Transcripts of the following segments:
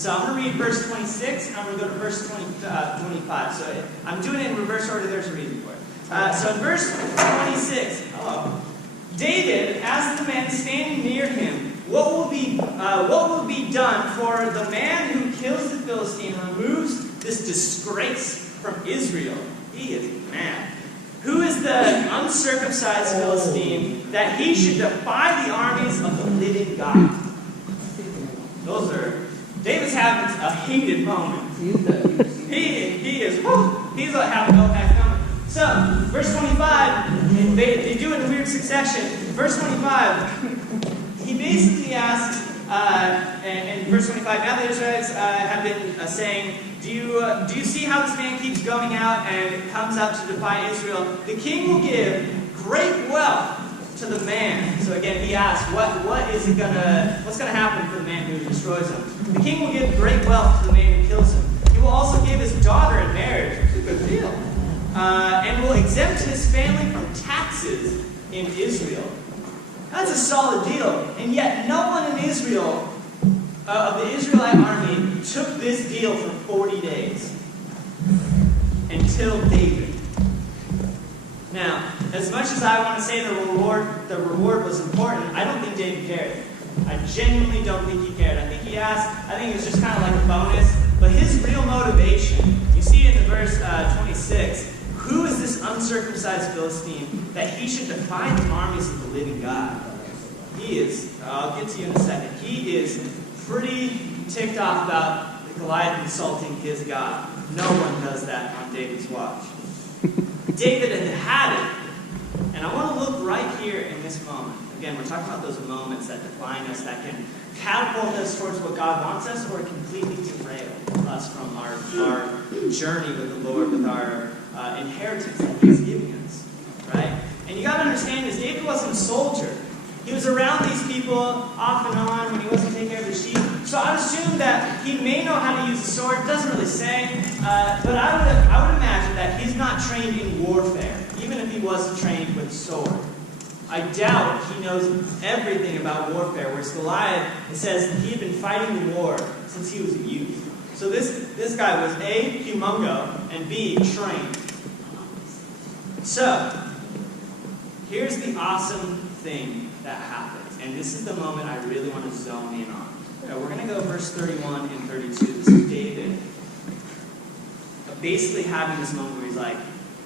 So I'm going to read verse 26, and I'm going to go to verse 25. So I'm doing it in reverse order. There's a reason for it. So in verse 26, David asked the man standing near him, what will be done for the man who kills the Philistine and removes this disgrace from Israel? He is mad. Who is the uncircumcised Philistine that he should defy the armies of the living God? David's having a heated moment. He's having no back coming. So, verse 25, they do it in weird succession. Verse 25, he basically asks, in verse 25, now the Israelites have been saying, do you see how this man keeps going out and comes out to defy Israel? The king will give great wealth to the man. So again, he asks, what's going to happen for the man who destroys him? The king will give great wealth to the man who kills him. He will also give his daughter in marriage, which is a good deal, and will exempt his family from taxes in Israel. That's a solid deal. And yet no one in Israel, of the Israelite army, took this deal for 40 days. Until David. Now, as much as I want to say the reward was important, I don't think David cared. I genuinely don't think he cared. I think he asked, I think it was just kind of like a bonus. But his real motivation, you see it in verse 26, who is this uncircumcised Philistine that he should defy the armies of the living God? He is, I'll get to you in a second, he is pretty ticked off about Goliath insulting his God. No one does that on David's watch. David had it. And I want to look right here in this moment. Again, we're talking about those moments that define us, that can catapult us towards what God wants us, or completely derail us from our journey with the Lord, with our inheritance that He's giving us. Right? And you got to understand this, David wasn't a soldier. He was around these people off and on when he wasn't taking care of the sheep. So I would assume that he may know how to use a sword. It doesn't really say. But I would imagine that he's not trained in warfare, even if he was trained with a sword. I doubt he knows everything about warfare, whereas Goliath, it says he had been fighting the war since he was a youth. So this guy was A, humongo, and B, trained. So, here's the awesome thing that happens. And this is the moment I really want to zone in on. We're going to go verse 31 and 32. This is David basically having this moment where he's like,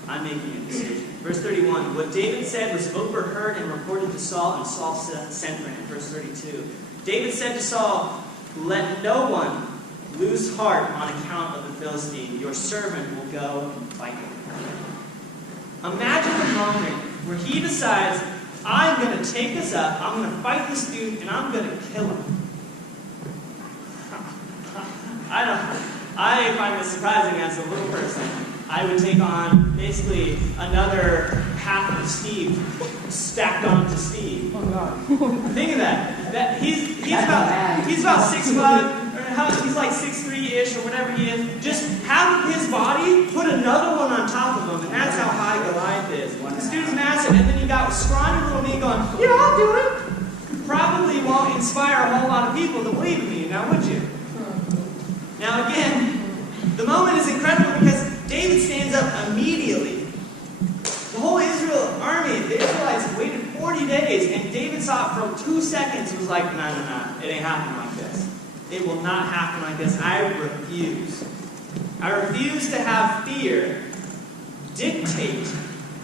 I'm making a decision. Verse 31, what David said was overheard and reported to Saul, and Saul sent for him. Verse 32, David said to Saul, let no one lose heart on account of the Philistine. Your servant will go and fight him. Imagine the moment where he decides, I'm going to take this up, I'm going to fight this dude, and I'm going to kill him. I find this surprising as a little person. I would take on basically another half of Steve stacked onto Steve. Oh God! Think of that. He's about 6'5", or he's like 6'3" or whatever he is. Just have his body, put another one on top of him, and that's how high Goliath is. This dude's massive, and then you got scrawny little me going, yeah, I'll do it. Probably won't inspire a whole lot of people to believe in me, now would you? Now again, the moment is incredible because David stands up immediately. The whole Israel army, the Israelites waited 40 days, and David saw it for 2 seconds. He was like, no, it ain't happening like this. It will not happen like this. I refuse. I refuse to have fear dictate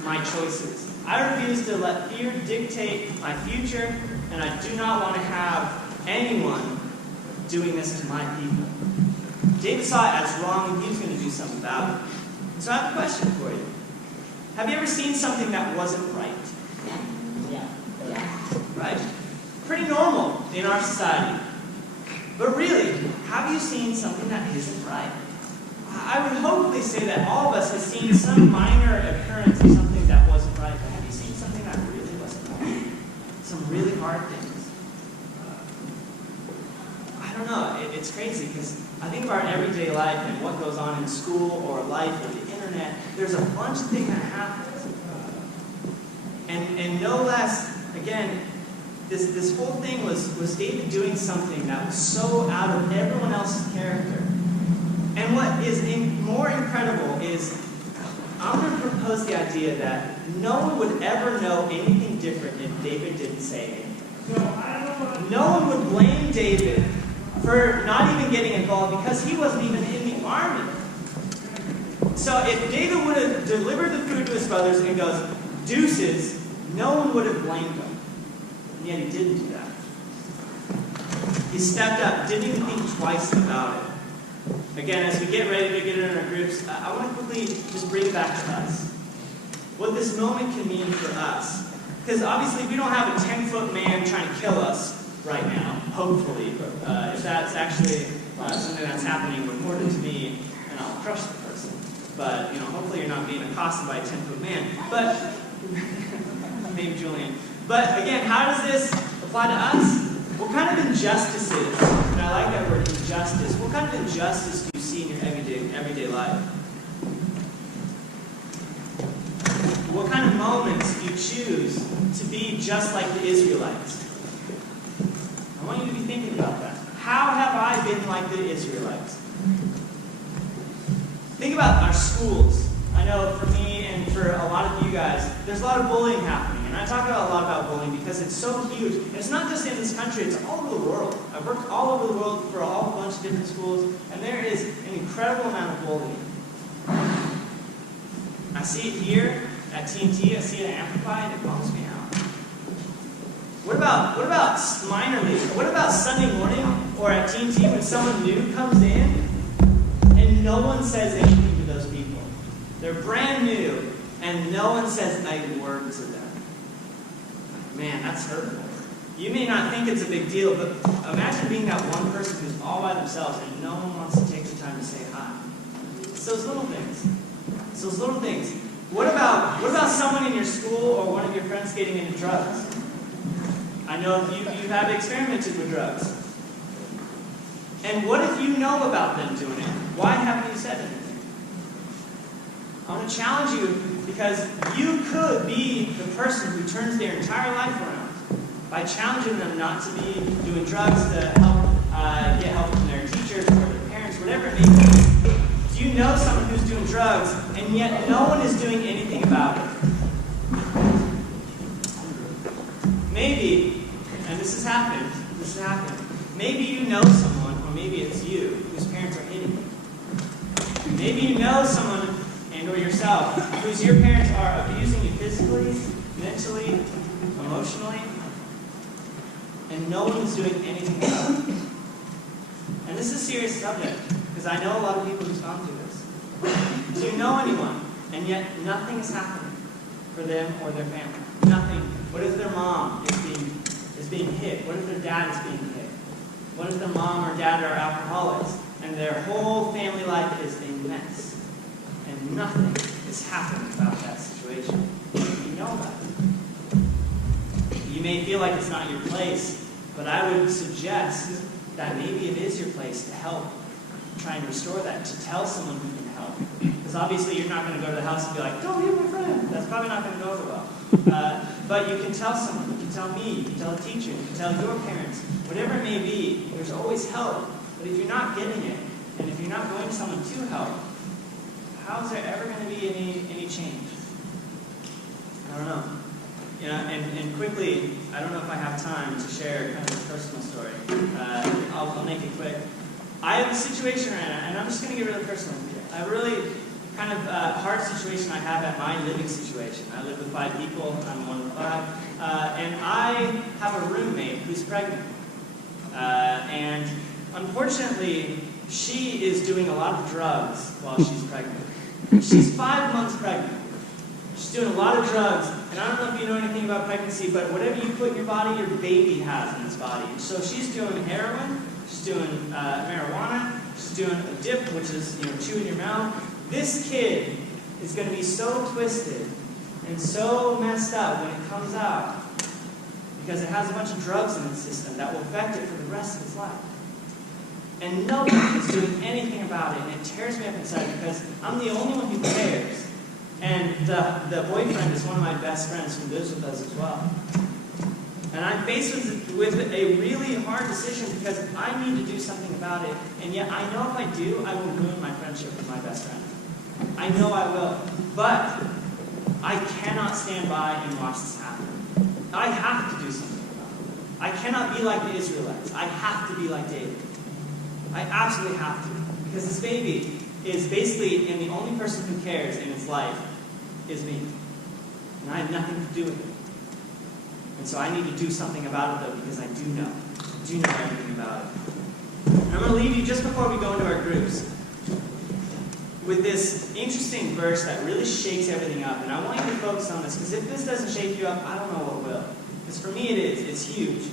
my choices. I refuse to let fear dictate my future, and I do not want to have anyone doing this to my people. David saw it as wrong, and he was going to do something about it. So I have a question for you. Have you ever seen something that wasn't right? Yeah. Right? Pretty normal in our society. But really, have you seen something that isn't right? I would hopefully say that all of us have seen some minor occurrence of something that wasn't right. But have you seen something that really wasn't right? Some really hard things. I don't know. It's crazy because I think of our everyday life and what goes on in school or life or the internet. There's a bunch of things that happen. And no less, again, this whole thing was David doing something that was so out of everyone else's character idea that no one would ever know anything different if David didn't say anything. No one would blame David for not even getting involved because he wasn't even in the army. So if David would have delivered the food to his brothers and goes, deuces, no one would have blamed him. And yet he didn't do that. He stepped up, didn't even think twice about it. Again, as we get ready to get in our groups, I want to quickly just bring it back to us. What this moment can mean for us. Because obviously we don't have a 10-foot man trying to kill us right now, hopefully. If that's actually something that's happening, report it to me and I'll crush the person. But, hopefully you're not being accosted by a 10-foot man. But, maybe Julian. But again, how does this apply to us? What kind of injustices, and I like that word, injustice, what kind of injustice do you see in your everyday life? What kind of moments do you choose to be just like the Israelites? I want you to be thinking about that. How have I been like the Israelites? Think about our schools. I know for me and for a lot of you guys, there's a lot of bullying happening. And I talk a lot about bullying because it's so huge. And it's not just in this country, it's all over the world. I've worked all over the world for a whole bunch of different schools, and there is an incredible amount of bullying. I see it here at T&T, I see it amplified, and it bums me out. What about minor league? What about Sunday morning or at T&T when someone new comes in and no one says anything to those people? They're brand new and no one says a word to them. Man, that's hurtful. You may not think it's a big deal, but imagine being that one person who's all by themselves and no one wants to take the time to say hi. It's those little things. It's those little things. What about someone in your school or one of your friends getting into drugs? I know you have experimented with drugs. And what if you know about them doing it? Why haven't you said anything? I want to challenge you because you could be the person who turns their entire life around by challenging them not to be doing drugs, to help get help from their teachers or their parents, whatever it may be. Do you know someone who's doing drugs and yet no one is doing anything about it? Maybe, and this has happened, maybe you know someone, or maybe it's you, whose parents are hitting you. Maybe you know someone and or yourself whose your parents are abusing you physically, mentally, emotionally, and no one is doing anything about it. And this is a serious subject, because I know a lot of people who've gone through this. Do you know anyone, and yet nothing is happening for them or their family? Nothing. What if their mom is being hit? What if their dad is being hit? What if their mom or dad are alcoholics, and their whole family life is a mess, and nothing is happening about that situation? You know about it. You may feel like it's not your place, but I would suggest that maybe it is your place to help try and restore that, to tell someone who can help. Because obviously you're not going to go to the house and be like, don't hit my friend. That's probably not going to go over well. But you can tell someone, you can tell me, you can tell a teacher, you can tell your parents, whatever it may be, there's always help. But if you're not getting it, and if you're not going to someone to help, how is there ever going to be any change? I don't know. And quickly, I don't know if I have time to share kind of a personal story. I'll make it quick. I have a situation right now, and I'm just going to get really personal with you. I have a really kind of hard situation I have at my living situation. I live with 5 people. I'm one of 5. And I have a roommate who's pregnant. And unfortunately, she is doing a lot of drugs while she's pregnant. She's 5 months pregnant. She's doing a lot of drugs, and I don't know if you know anything about pregnancy, but whatever you put in your body, your baby has in its body. So she's doing heroin, she's doing marijuana, she's doing a dip, which is chewing your mouth. This kid is going to be so twisted and so messed up when it comes out because it has a bunch of drugs in its system that will affect it for the rest of its life. And no one is doing anything about it, and it tears me up inside because I'm the only one who cares. And the boyfriend is one of my best friends who lives with us as well. And I'm faced with a really hard decision because I need to do something about it. And yet I know if I do, I will ruin my friendship with my best friend. I know I will. But I cannot stand by and watch this happen. I have to do something about it. I cannot be like the Israelites. I have to be like David. I absolutely have to. Because this baby is basically, and the only person who cares in its life is me. And I have nothing to do with it. And so I need to do something about it, though, because I do know. I do know everything about it. And I'm going to leave you just before we go into our groups with this interesting verse that really shakes everything up. And I want you to focus on this, because if this doesn't shake you up, I don't know what will. Because for me it is. It's huge.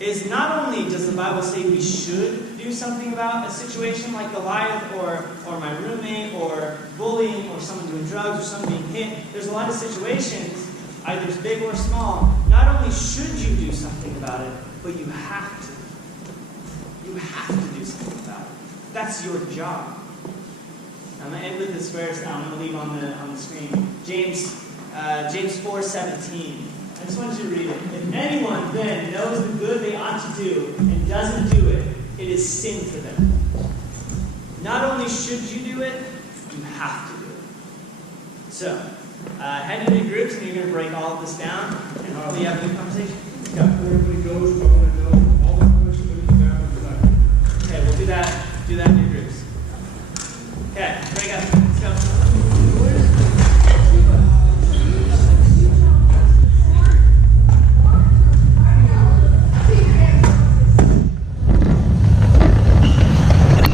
Is not only does the Bible say we should do something about a situation like Goliath or my roommate or bullying or someone doing drugs or someone being hit. There's a lot of situations, either big or small. Not only should you do something about it, but you have to. You have to do something about it. That's your job. I'm going to end with this verse now. I'm going to leave on the screen. James 4:17. I just want you to read it. If anyone then knows the good they ought to do and doesn't do it, it is sin for them. Not only should you do it, you have to do it. So, head into groups and you're going to break all of this down and hopefully you have a good conversation. Before everybody goes, I want to know